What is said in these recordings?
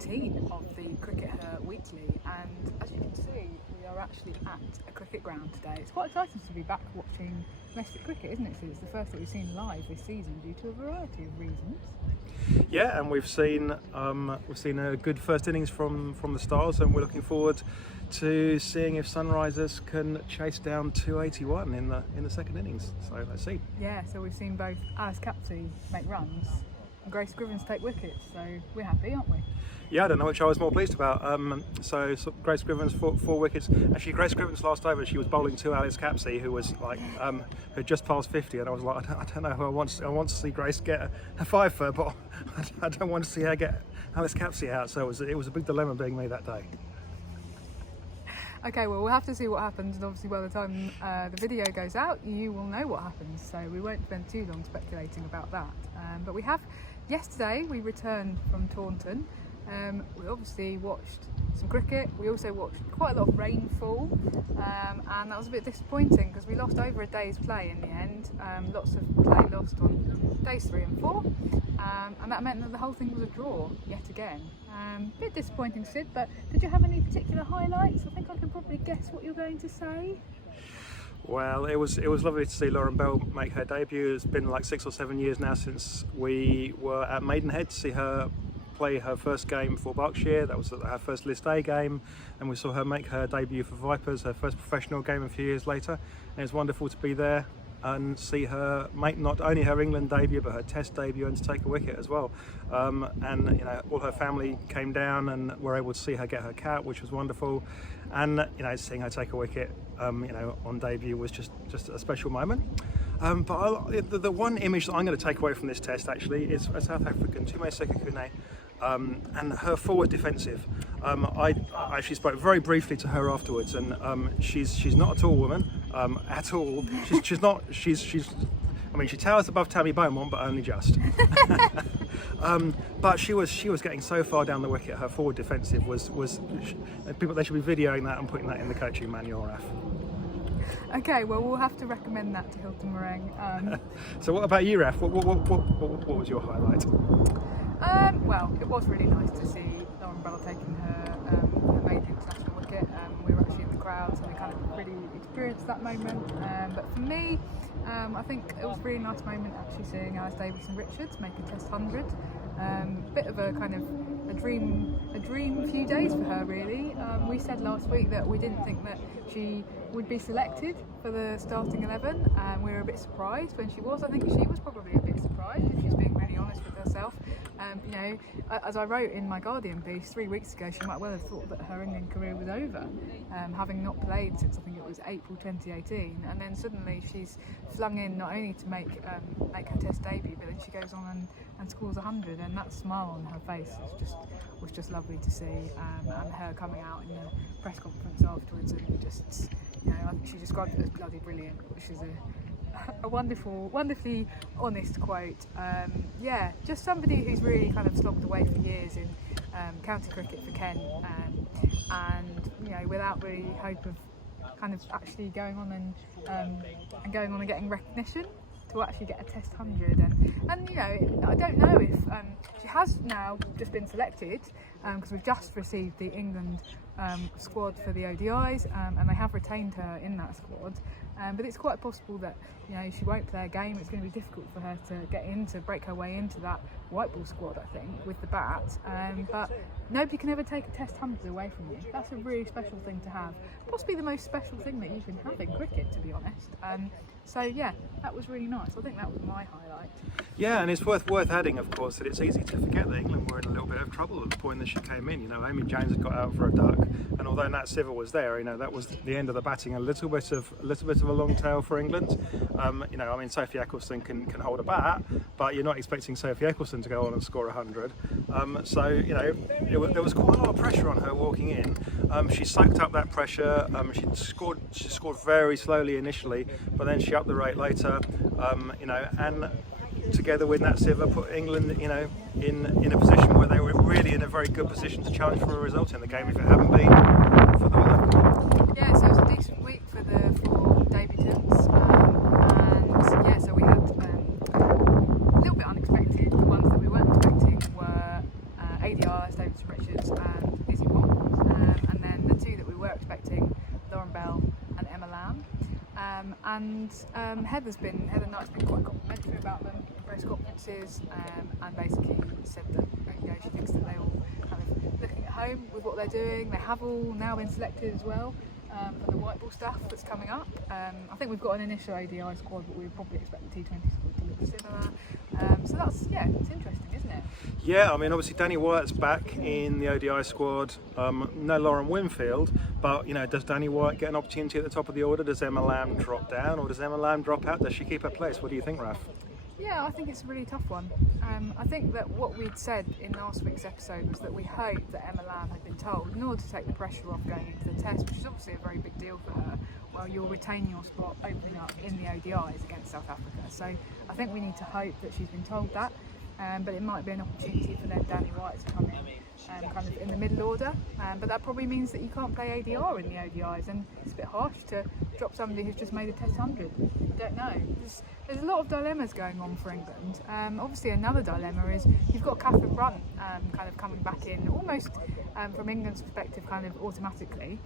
17 of the CRICKETher Weekly, and as you can see, we are actually at a cricket ground today. It's quite exciting to be back watching domestic cricket, isn't it? So it's the first that we've seen live this season due to a variety of reasons. Yeah, and we've seen a good first innings from the Stars, and we're looking forward to seeing if Sunrisers can chase down 281 in the second innings. So let's see. Yeah, so we've seen both Alice Capsey make runs and Grace Scrivens take wickets, so we're happy, aren't we? Yeah, I don't know which I was more pleased about. So Grace Scrivens four wickets. Actually, Grace Scrivens last over, she was bowling to Alice Capsey, who was like who'd just passed 50, and I was like, I don't know who I want to see Grace get a 5 for, but I don't want to see her get Alice Capsey out. So it was a big dilemma being me that day. Okay, well, we'll have to see what happens, and obviously by the time the video goes out, you will know what happens, so we won't spend too long speculating about that. But yesterday we returned from Taunton. We obviously watched some cricket. We also watched quite a lot of rainfall, and that was a bit disappointing because we lost over a day's play in the end. Lots of play lost on days 3 and 4, and that meant that the whole thing was a draw yet again. A bit disappointing, Sid, but did you have any particular highlights? I think I can probably guess what you're going to say. Well, it was lovely to see Lauren Bell make her debut. It's been like 6 or 7 years now since we were at Maidenhead to see her play her first game for Berkshire. That was her first List A game, and we saw her make her debut for Vipers, her first professional game a few years later. And it's wonderful to be there and see her make not only her England debut but her Test debut and to take a wicket as well. And you know, all her family came down and were able to see her get her cap, which was wonderful. And you know, seeing her take a wicket, you know, on debut was just a special moment. But the one image that I'm going to take away from this Test actually is a South African, Tume Sekakune, and her forward defensive. I actually spoke very briefly to her afterwards, and she's not a tall woman at all. I mean, she towers above Tammy Beaumont, but only just. But she was getting so far down the wicket. Her forward defensive was they should be videoing that and putting that in the coaching manual, Raf. Okay, well, we'll have to recommend that to Hilton Meringue. So what about you, Raf? What was your highlight? Well, it was really nice to see Lauren Bell taking her maiden international wicket. We were actually in the crowd, so we kind of really experienced that moment. But for me, I think it was a really nice moment actually seeing Alice Davison-Richards make a Test 100. Bit of a kind of a dream few days for her, really. We said last week that we didn't think that she would be selected for the starting 11, and we were a bit surprised when she was. I think she was probably a bit surprised, if she's being really honest with herself. You know, as I wrote in my Guardian piece 3 weeks ago, she might well have thought that her England career was over, having not played since I think it was April 2018, and then suddenly she's flung in not only to make her Test debut, but then she goes on and scores 100, and that smile on her face was just lovely to see, and her coming out in the press conference afterwards and just, you know, I think she described it as bloody brilliant, which is a wonderfully honest quote. Yeah, just somebody who's really kind of slogged away for years in county cricket for Kent, and you know, without really hope of kind of actually going on and getting recognition, to actually get a Test 100, and you know, I don't know if she has now just been selected, because we've just received the England squad for the ODIs, and they have retained her in that squad, but it's quite possible that, you know, she won't play a game. It's going to be difficult for her to break her way into that white ball squad, I think, with the bat, but nobody can ever take a Test 100 away from you. That's a really special thing to have, possibly the most special thing that you can have in cricket, to be honest. So yeah, that was really nice. I think that was my highlight. Yeah, and it's worth adding, of course, that it's easy to forget that England were in a little bit of trouble at the point that she came in. You know, Amy Jones had got out for a duck, and although Nat Civil was there, you know, that was the end of the batting. A little bit of a long tail for England. You know, I mean, Sophie Eccleston can hold a bat, but you're not expecting Sophie Eccleston to go on and score 100. So you know, there was quite a lot of pressure on her walking in. She soaked up that pressure. She scored very slowly initially, but then she upped the rate later. You know, and together with Nat Siver put England, you know, in a position where they were really in a very good position to challenge for a result in the game if it hadn't been for the weather. Yeah, so it was a decent week for debutants, and yeah, so we had a little bit unexpected. The ones that we weren't expecting were ADIs, Davison-Richards, and Heather Knight's been quite complimentary about them in press conferences, and basically said that she thinks that they're all kind of looking at home with what they're doing. They have all now been selected as well for the white ball stuff that's coming up. I think we've got an initial ODI squad, but we would probably expect the T20 squad to look similar. So that's, it's interesting, isn't it? Yeah, I mean, obviously Danny Wyatt's back in the ODI squad. No Lauren Winfield, but does Danny Wyatt get an opportunity at the top of the order? Does Emma Lamb drop down, or does Emma Lamb drop out? Does she keep her place? What do you think, Raf? Yeah, I think it's a really tough one. I think that what we'd said in last week's episode was that we hoped that Emma Lamb had been told, in order to take the pressure off going into the test, which is obviously a very big deal for her, well, you'll retain your spot opening up in the ODIs against South Africa. So I think we need to hope that she's been told that, but it might be an opportunity for then Danny Wyatt to come in kind of in the middle order, but that probably means that you can't play ADR in the ODIs, and it's a bit harsh to drop somebody who's just made a Test 100. You don't know. There's a lot of dilemmas going on for England. Obviously another dilemma is you've got Catherine Brunt kind of coming back in almost from England's perspective kind of automatically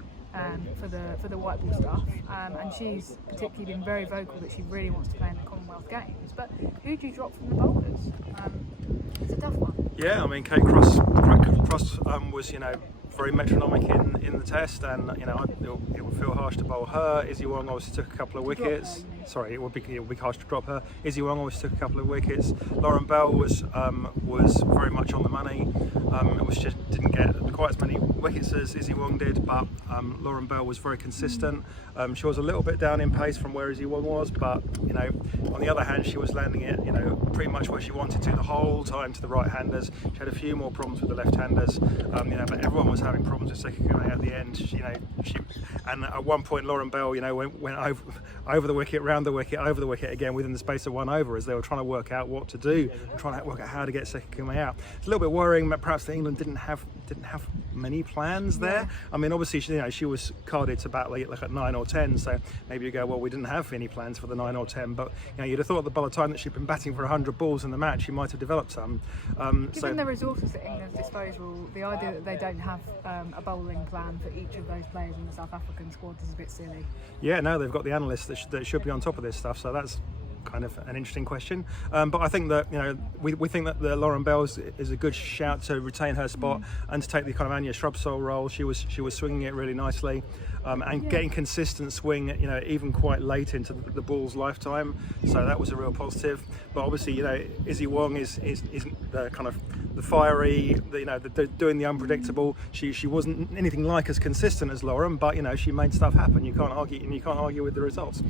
for the white ball stuff, and she's particularly been very vocal that she really wants to play in the Commonwealth Games. But who do you drop from the bowlers? It's a tough one. Yeah, I mean, Kate Cross was, very metronomic in the test, and it would feel harsh to bowl her. Izzy Wong obviously took a couple of wickets. Sorry, it would be harsh to drop her. Izzy Wong obviously took a couple of wickets. Lauren Bell was very much on the money. It was just didn't get quite as many wickets as Izzy Wong did, but Lauren Bell was very consistent. She was a little bit down in pace from where Izzy Wong was, but on the other hand, she was landing it pretty much where she wanted to the whole time to the right-handers. She had a few more problems with the left-handers, but everyone was having problems with Sekikume at the end. And at one point Lauren Bell went over the wicket, round the wicket, over the wicket again within the space of one over, as they were trying to work out what to do, trying to work out how to get Sekikume out. It's a little bit worrying that perhaps England didn't have many plans there. Yeah. I mean, obviously she was carded to bat like at 9 or 10, so maybe you go, well, we didn't have any plans for the 9 or 10, but you'd have thought that by the time that she'd been batting for 100 balls in the match, she might have developed some. Given the resources at England's disposal, the idea that they don't have a bowling plan for each of those players in the South African squad is a bit silly. Yeah, no, they've got the analysts that should be on top of this stuff, so that's kind of an interesting question. But I think that we think that the Lauren Bell is a good shout to retain her spot and to take the kind of Anya Shrubsole role. She was swinging it really nicely, and getting consistent swing, even quite late into the ball's lifetime. So that was a real positive. But obviously, Izzy Wong is the kind of the fiery, doing the unpredictable. She wasn't anything like as consistent as Lauren, but she made stuff happen. You can't argue with the results.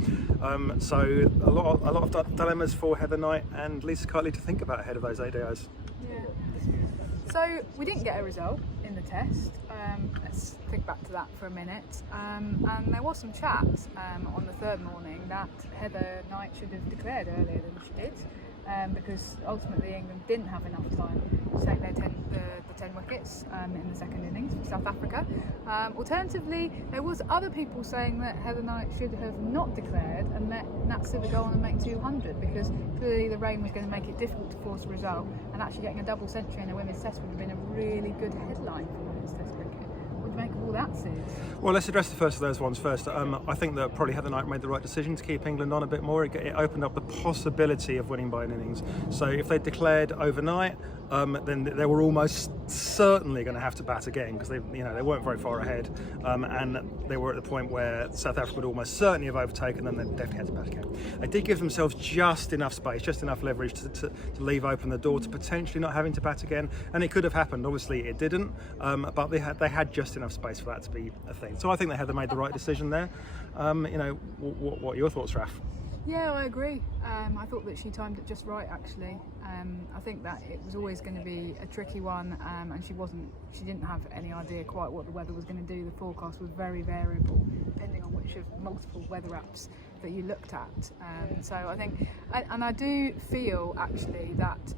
So a lot of dilemmas for Heather Knight and Lisa Keightley to think about ahead of those ODIs. Yeah. So we didn't get a result in the test. Let's think back to that for a minute. And there was some chat on the third morning that Heather Knight should have declared earlier than she did, because ultimately England didn't have enough time to take the 10 wickets in the second innings for South Africa. Alternatively, there was other people saying that Heather Knight should have not declared and let Nat Siver go on and make 200, because clearly the rain was going to make it difficult to force a result, and actually getting a double century in a women's test would have been a really good headline for women's test cricket. What do you make of all that, Sid? Well, let's address the first of those ones first. I think that probably Heather Knight made the right decision to keep England on a bit more. It opened up the possibility of winning by an innings. So if they declared overnight, then they were almost certainly going to have to bat again, because they weren't very far ahead, and they were at the point where South Africa would almost certainly have overtaken them. They definitely had to bat again. They did give themselves just enough space, just enough leverage to leave open the door to potentially not having to bat again, and it could have happened. Obviously, it didn't, but they had just enough space for that to be a thing. So I think they had made the right decision there. What are your thoughts, Raf? Yeah, I agree. I thought that she timed it just right, actually. I think that it was always going to be a tricky one, and she didn't have any idea quite what the weather was going to do. The forecast was very variable, depending on which of multiple weather apps that you looked at. So I think, and I do feel actually that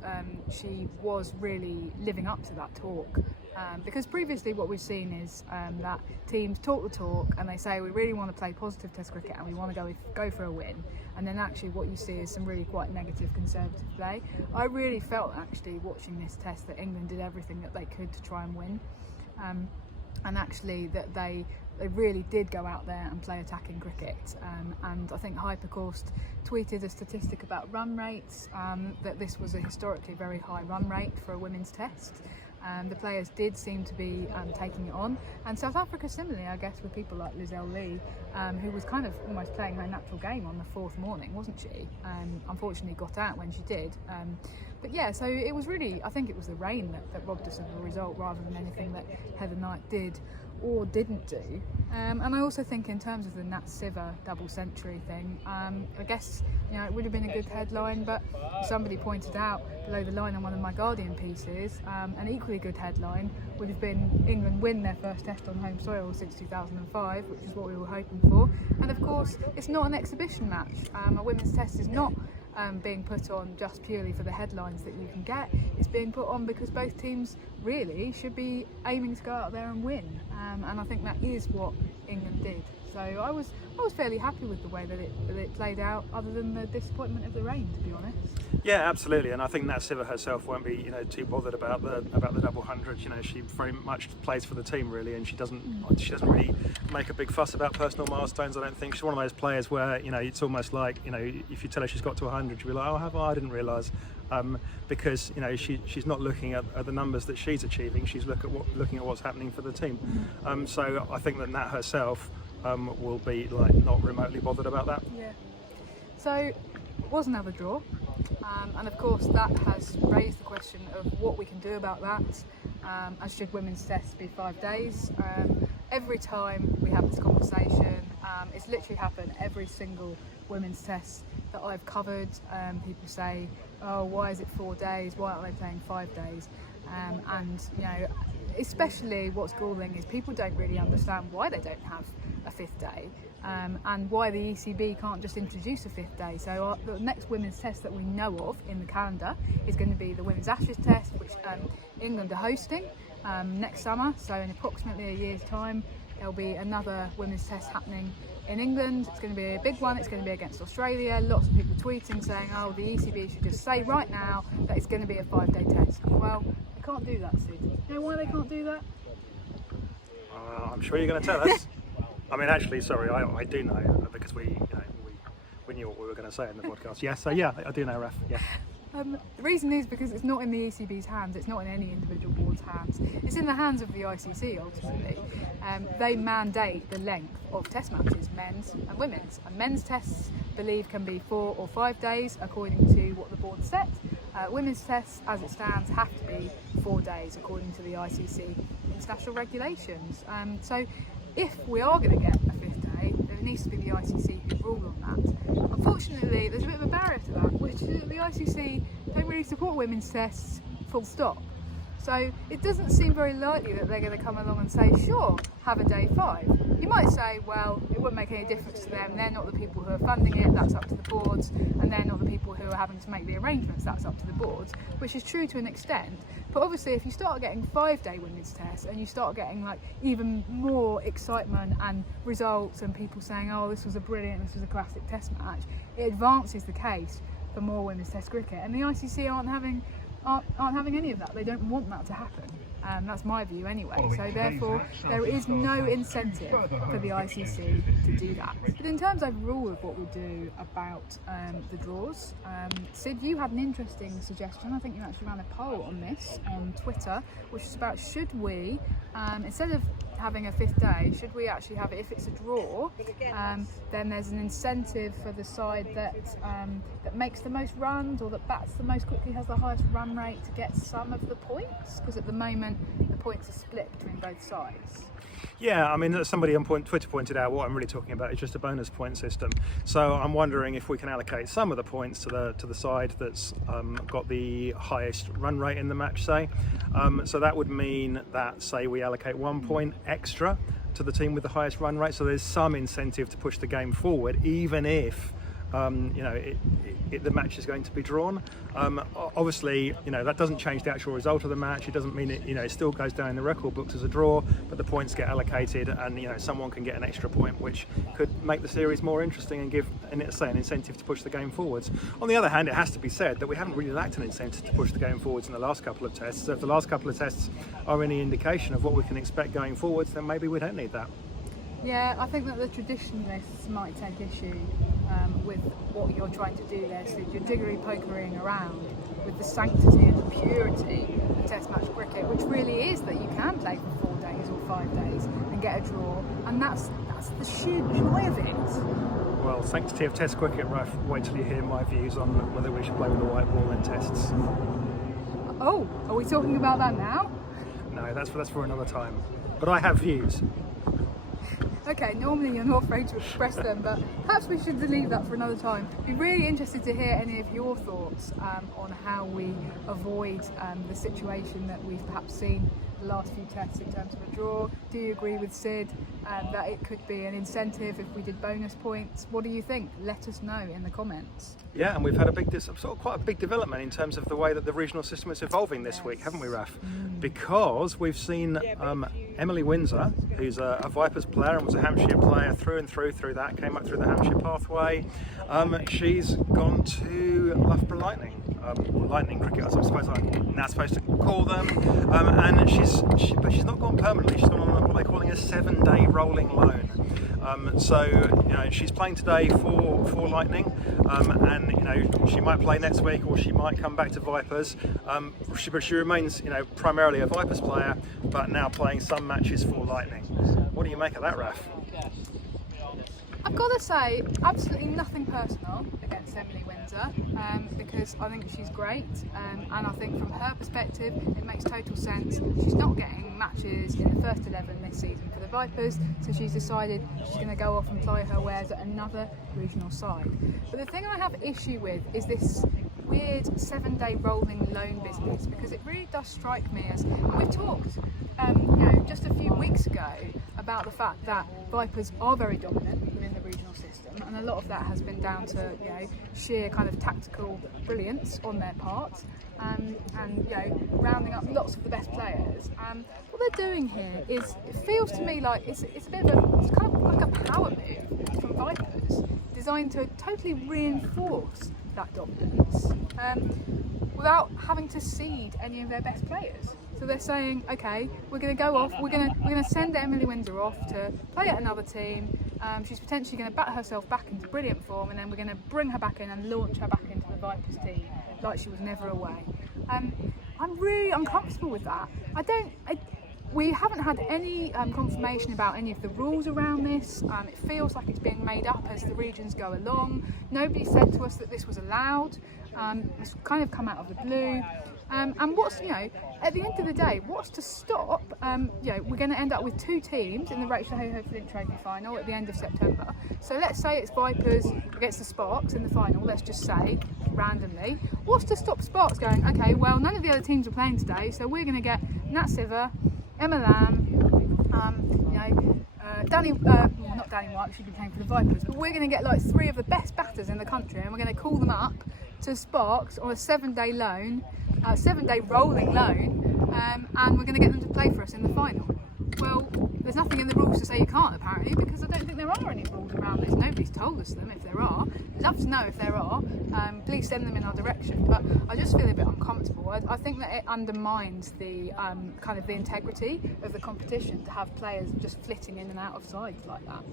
she was really living up to that talk. Because previously what we've seen is that teams talk the talk and they say we really want to play positive test cricket and we want to go for a win, and then actually what you see is some really quite negative conservative play. I really felt actually watching this test that England did everything that they could to try and win, and actually that they they really did go out there and play attacking cricket. And I think Hypercourse tweeted a statistic about run rates, that this was a historically very high run rate for a women's test. The players did seem to be taking it on, and South Africa similarly, I guess, with people like Lizelle Lee, who was kind of almost playing her natural game on the fourth morning, wasn't she? Unfortunately got out when she did. But yeah, so it was really, I think it was the rain that robbed us of the result rather than anything that Heather Knight did or didn't do. And I also think in terms of the Nat Siver double century thing, I guess, you know, it would have been a good headline, but somebody pointed out below the line on one of my Guardian pieces, an equally good headline would have been England win their first test on home soil since 2005, which is what we were hoping for. And of course, it's not an exhibition match. A women's test is not being put on just purely for the headlines that you can get. It's being put on because both teams really should be aiming to go out there and win, and I think that is what England did. So I was fairly happy with the way that it played out, other than the disappointment of the rain, to be honest. Yeah, absolutely, and I think Nat Siver herself won't be, you know, too bothered about the double hundred. You know, she very much plays for the team really, and she doesn't really make a big fuss about personal milestones. I don't think she's one of those players where, you know, it's almost like, you know, if you tell her she's got to 100, she'll be like, oh, have I? I didn't realise. Because, you know, she's not looking at the numbers that she's achieving. She's looking at what's happening for the team. So I think that Nat herself will be like not remotely bothered about that. Yeah. So it was another draw, and of course that has raised the question of what we can do about that. As should women's tests be 5 days? Every time we have this conversation, it's literally happened every single women's test that I've covered. People say, oh, why is it 4 days? Why aren't they playing 5 days? And you know, especially what's galling is people don't really understand why they don't have a fifth day, and why the ECB can't just introduce a fifth day. So the next women's test that we know of in the calendar is going to be the Women's Ashes Test, which England are hosting next summer. So in approximately a year's time, there'll be another women's test happening in England. It's going to be a big one. It's going to be against Australia. Lots of people tweeting saying, oh, the ECB should just say right now that it's going to be a 5-day test. Well, they can't do that, Sid. You know why they can't do that? I'm sure you're going to tell us. I mean, actually, sorry, I do know, because we knew what we were going to say in the podcast. Yeah, so yeah, I do know, Raf. Yeah. The reason is because it's not in the ECB's hands, it's not in any individual board's hands, it's in the hands of the ICC ultimately. They mandate the length of test matches, men's and women's, and men's tests believe can be 4 or 5 days according to what the board set. Women's tests as it stands have to be 4 days according to the ICC international regulations. So if we are going to get a fifth day, there needs to be the ICC who rule on that. Unfortunately, there's a bit of a barrier to that, which is that the ICC don't really support women's tests, full stop. So it doesn't seem very likely that they're going to come along and say, sure, have a day 5. You might say, well, it wouldn't make any difference to them, they're not the people who are funding it, that's up to the boards, and they're not the people who are having to make the arrangements, that's up to the boards, which is true to an extent. But obviously if you start getting 5-day women's tests and you start getting like even more excitement and results and people saying, oh, this was a brilliant, this was a classic test match, it advances the case for more women's test cricket, and the ICC aren't having any of that. They don't want that to happen. That's my view anyway. So therefore, there is no incentive for the ICC to do that. But in terms overall of what we do about the draws, Sid, you had an interesting suggestion. I think you actually ran a poll on this on Twitter, which is about should we, instead of having a fifth day, should we actually have it, if it's a draw, then there's an incentive for the side that makes the most runs or that bats the most quickly, has the highest run rate, to get some of the points, because at the moment the points are split between both sides. Yeah, I mean, somebody on Twitter pointed out what I'm really talking about is just a bonus point system. So I'm wondering if we can allocate some of the points to the side that's got the highest run rate in the match, say. So that would mean that, say, we allocate 1 point extra to the team with the highest run rate. So there's some incentive to push the game forward, even if you know, the match is going to be drawn. Obviously, you know, that doesn't change the actual result of the match. It doesn't mean it, you know, it still goes down in the record books as a draw, but the points get allocated, and you know, someone can get an extra point, which could make the series more interesting and give, say, an incentive to push the game forwards. On the other hand, it has to be said that we haven't really lacked an incentive to push the game forwards in the last couple of tests. So if the last couple of tests are any indication of what we can expect going forwards, then maybe we don't need that. Yeah, I think that the traditionalists might take issue with what you're trying to do there. So you're jiggery-pokerying around with the sanctity and the purity of Test match cricket, which really is that you can play for 4 days or 5 days and get a draw, and that's the sheer joy of it. Well, sanctity of Test cricket, Raf, wait till you hear my views on whether we should play with a white ball in Tests. Oh, are we talking about that now? No, that's for another time. But I have views. Okay, normally you're not afraid to express them, but perhaps we should leave that for another time. Be really interested to hear any of your thoughts on how we avoid the situation that we've perhaps seen the last few tests in terms of a draw. Do you agree with Sid that it could be an incentive if we did bonus points? What do you think? Let us know in the comments. Yeah, and we've had quite a big development in terms of the way that the regional system is evolving this week, haven't we, Raf? Because we've seen Emily Windsor, who's a Vipers player and was a Hampshire player through and through that, came up through the Hampshire pathway. She's gone to Loughborough Lightning Cricket, I suppose I'm now supposed to call them, and but she's not gone permanently. She's gone on what they're calling a 7-day rolling loan. So she's playing today for Lightning, and she might play next week, or she might come back to Vipers. But she remains primarily a Vipers player, but now playing some matches for Lightning. What do you make of that, Raf? I've got to say, absolutely nothing personal against Emily Windsor, because I think she's great, and I think from her perspective it makes total sense. She's not getting matches in the first 11 this season for the Vipers, so she's decided she's going to go off and ply her wares at another regional side. But the thing I have issue with is this weird 7-day rolling loan business, because it really does strike me as, we talked just a few weeks ago about the fact that Vipers are very dominant within the regional system, and a lot of that has been down to sheer kind of tactical brilliance on their part, and rounding up lots of the best players. What they're doing here is, it feels to me like it's kind of like a power move from Vipers, designed to totally reinforce that dominance without having to seed any of their best players. So they're saying, okay, we're going to go off, we're going to send Emily Windsor off to play at another team. She's potentially going to bat herself back into brilliant form, and then we're going to bring her back in and launch her back into the Vipers team like she was never away. I'm really uncomfortable with that. We haven't had any confirmation about any of the rules around this. It feels like it's being made up as the regions go along. Nobody said to us that this was allowed. It's kind of come out of the blue. And what's, at the end of the day, what's to stop, we're going to end up with 2 teams in the Rachel Hayhoe Flint Trophy final at the end of September. So let's say it's Vipers against the Sparks in the final, let's just say, randomly. What's to stop Sparks going, okay, well, none of the other teams are playing today, so we're going to get Nat Siver, Emma Lamb, not Danny White, she'd be playing for the Vipers, but we're going to get like 3 of the best batters in the country, and we're going to call them up to Sparks on a 7-day loan, 7-day rolling loan, and we're going to get them to play for us in the final. Well, there's nothing in the rules to say you can't, apparently, because I don't think there are any rules around this. Nobody's told us them. If there are, I'd love to know if there are. Please send them in our direction. But I just feel a bit uncomfortable. I think that it undermines the kind of the integrity of the competition to have players just flitting in and out of sides like that.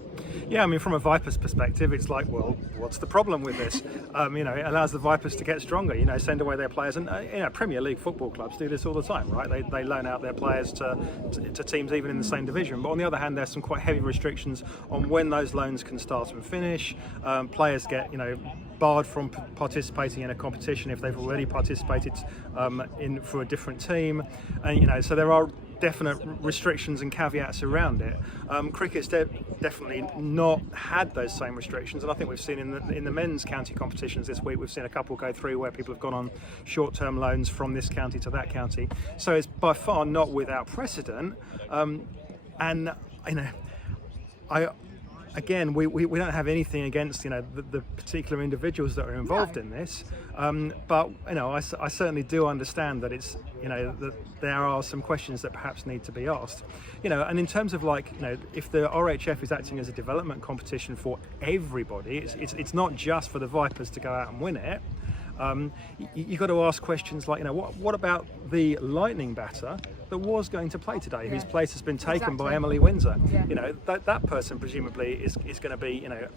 Yeah, I mean, from a Vipers perspective, it's like, well, what's the problem with this? It allows the Vipers to get stronger. Send away their players, and Premier League football clubs do this all the time, right? They loan out their players to teams even in the same division. But on the other hand, there's some quite heavy restrictions on when those loans can start and finish. Players get barred from participating in a competition if they've already participated for a different team, and so there are definite restrictions and caveats around it. Cricket's definitely not had those same restrictions, and I think we've seen in the men's county competitions this week, we've seen a couple go through where people have gone on short-term loans from this county to that county. So it's by far not without precedent, Again, we don't have anything against the particular individuals that are involved in this, but I certainly do understand that it's that there are some questions that perhaps need to be asked, and in terms of if the RHF is acting as a development competition for everybody, it's not just for the Vipers to go out and win it. You've got to ask questions like, what about the Lightning batter that was going to play today, whose Yeah. place has been taken by Exactly. Emily Windsor. Yeah. You know, that person presumably is going to be, you know,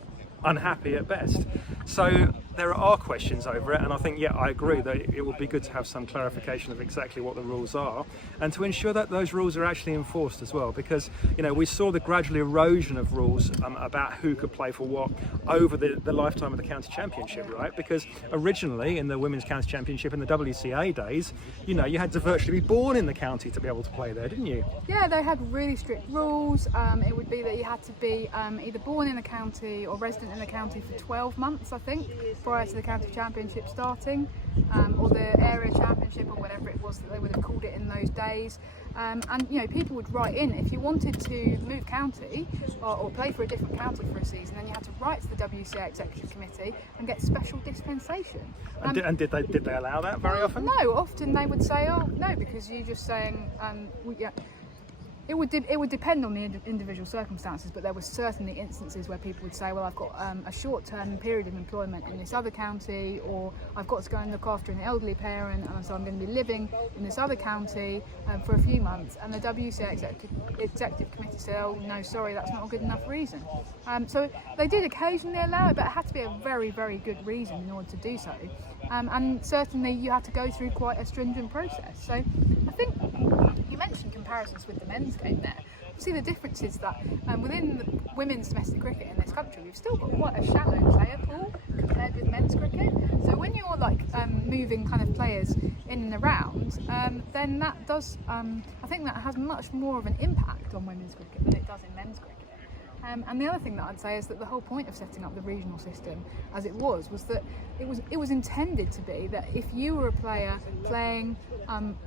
unhappy at best. So there are questions over it, and I think, yeah, I agree that it would be good to have some clarification of exactly what the rules are, and to ensure that those rules are actually enforced as well, because, you know, we saw the gradual erosion of rules about who could play for what over the lifetime of the county championship, right? Because originally in the women's county championship in the WCA days, you know, you had to virtually be born in the county to be able to play there, didn't you? Yeah, they had really strict rules. It would be that you had to be either born in the county or resident in the county for 12 months, I think, prior to the county championship starting, or the area championship, or whatever it was that they would have called it in those days. And you know, people would write in if you wanted to move county or play for a different county for a season, then you had to write to the WCA Executive Committee and get special dispensation. And did they allow that very often? No, often they would say, oh no, because you're just saying, yeah. It would depend on the individual circumstances, but there were certainly instances where people would say, well, I've got a short-term period of employment in this other county, or I've got to go and look after an elderly parent, and so I'm going to be living in this other county for a few months, and the WCA Executive Committee said, oh no, sorry, that's not a good enough reason. So they did occasionally allow it, but it had to be a very, very good reason in order to do so. And certainly you had to go through quite a stringent process. So I think you mentioned comparisons with the men's game there. See, the difference is that within the women's domestic cricket in this country, we've still got quite a shallow player pool compared with men's cricket. So when you're like moving kind of players in and around, then that does, I think that has much more of an impact on women's cricket than it does in men's cricket. And the other thing that I'd say is that the whole point of setting up the regional system as it was that it was intended to be that if you were a player playing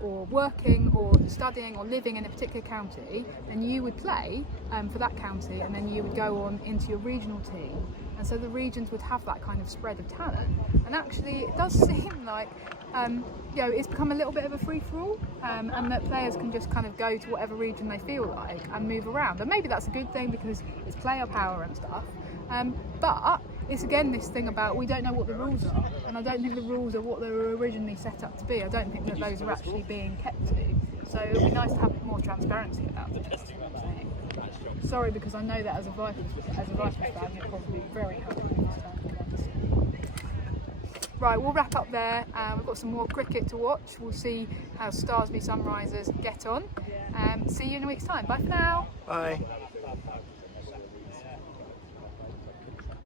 or working or studying or living in a particular county, then you would play for that county, and then you would go on into your regional team, and so the regions would have that kind of spread of talent. And actually it does seem like you know, it's become a little bit of a free-for-all, and that players can just kind of go to whatever region they feel like and move around. And maybe that's a good thing because it's player power and stuff. But it's again this thing about we don't know what the rules are, and I don't think the rules are what they were originally set up to be. I don't think that those are actually being kept to. So it would be nice to have more transparency about it. That's what I'm saying. Sorry, because I know that as a Vipers fan, you're probably very happy with this fan. Right, we'll wrap up there. We've got some more cricket to watch. We'll see how Stars v Sunrisers get on. See you in a week's time. Bye for now. Bye.